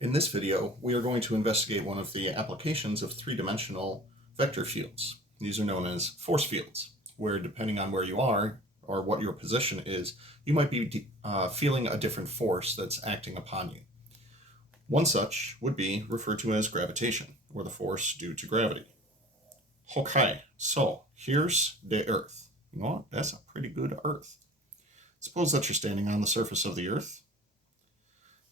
In this video, we are going to investigate one of the applications of three-dimensional vector fields. These are known as force fields, where depending on where you are or what your position is, you might be feeling a different force that's acting upon you. One such would be referred to as gravitation, or the force due to gravity. Okay, so here's the Earth. You know what? That's a pretty good Earth. Suppose that you're standing on the surface of the Earth.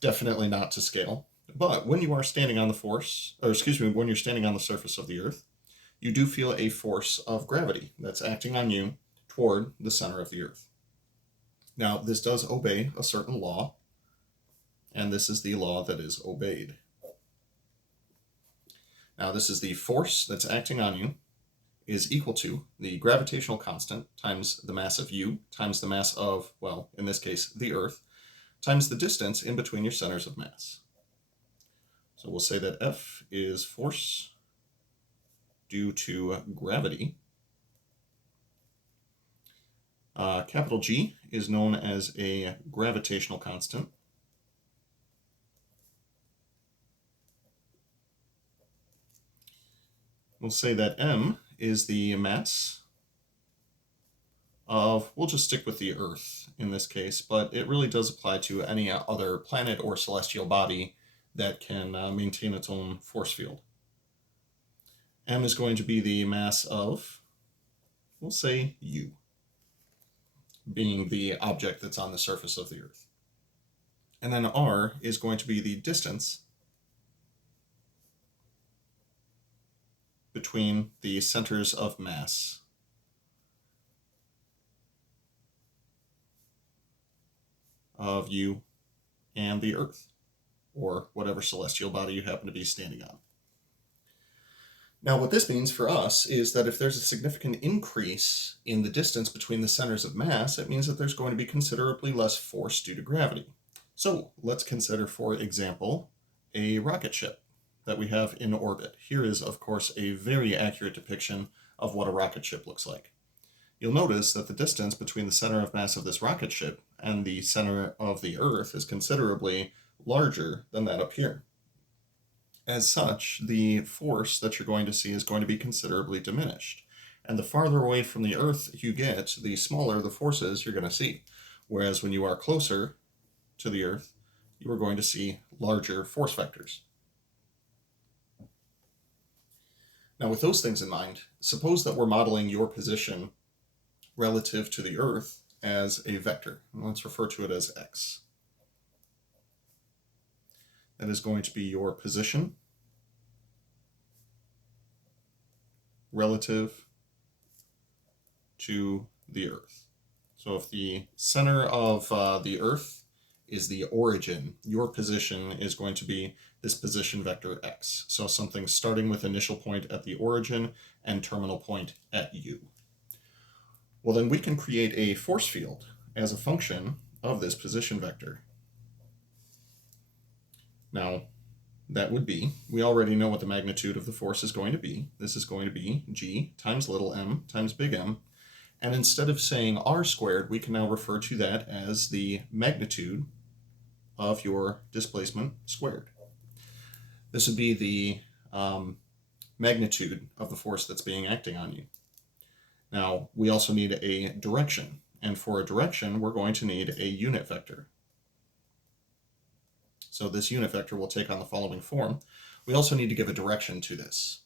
Definitely not to scale. But when you are standing on when you're standing on the surface of the Earth, you do feel a force of gravity that's acting on you toward the center of the Earth. Now, this does obey a certain law, and this is the law that is obeyed. Now, this is the force that's acting on you is equal to the gravitational constant times the mass of you times the mass of, well, in this case, the Earth, times the distance in between your centers of mass. So we'll say that F is force due to gravity. Capital G is known as a gravitational constant. We'll say that M is the mass of, we'll just stick with the Earth in this case, but it really does apply to any other planet or celestial body that can maintain its own force field. M is going to be the mass of, we'll say U, being the object that's on the surface of the Earth. And then R is going to be the distance between the centers of mass of you and the Earth, or whatever celestial body you happen to be standing on. Now, what this means for us is that if there's a significant increase in the distance between the centers of mass, it means that there's going to be considerably less force due to gravity. So let's consider, for example, a rocket ship that we have in orbit. Here is, of course, a very accurate depiction of what a rocket ship looks like. You'll notice that the distance between the center of mass of this rocket ship and the center of the Earth is considerably larger than that up here. As such, the force that you're going to see is going to be considerably diminished. And the farther away from the Earth you get, the smaller the forces you're going to see. Whereas when you are closer to the Earth, you are going to see larger force vectors. Now, with those things in mind, suppose that we're modeling your position relative to the Earth as a vector. Let's refer to it as x. That is going to be your position relative to the Earth. So if the center of the Earth is the origin, your position is going to be this position vector x. So something starting with initial point at the origin and terminal point at u. Well, then we can create a force field as a function of this position vector. Now, that would be, we already know what the magnitude of the force is going to be. This is going to be G times little m times big M. And instead of saying r squared, we can now refer to that as the magnitude of your displacement squared. This would be the magnitude of the force that's being acting on you. Now, we also need a direction. And for a direction, we're going to need a unit vector. So this unit vector will take on the following form. We also need to give a direction to this.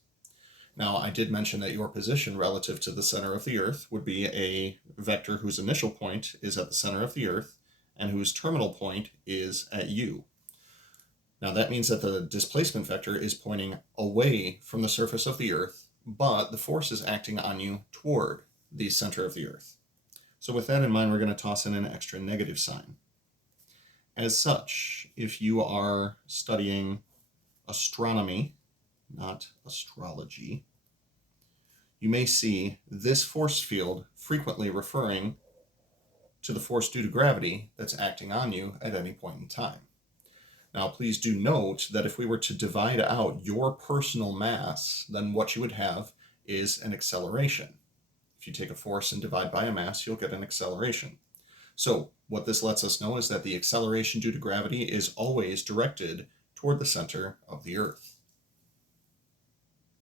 Now, I did mention that your position relative to the center of the Earth would be a vector whose initial point is at the center of the Earth and whose terminal point is at u. Now, that means that the displacement vector is pointing away from the surface of the Earth, but the force is acting on you toward the center of the Earth. So with that in mind, we're going to toss in an extra negative sign. As such, if you are studying astronomy, not astrology, you may see this force field frequently referring to the force due to gravity that's acting on you at any point in time. Now, please do note that if we were to divide out your personal mass, then what you would have is an acceleration. If you take a force and divide by a mass, you'll get an acceleration. So what this lets us know is that the acceleration due to gravity is always directed toward the center of the Earth.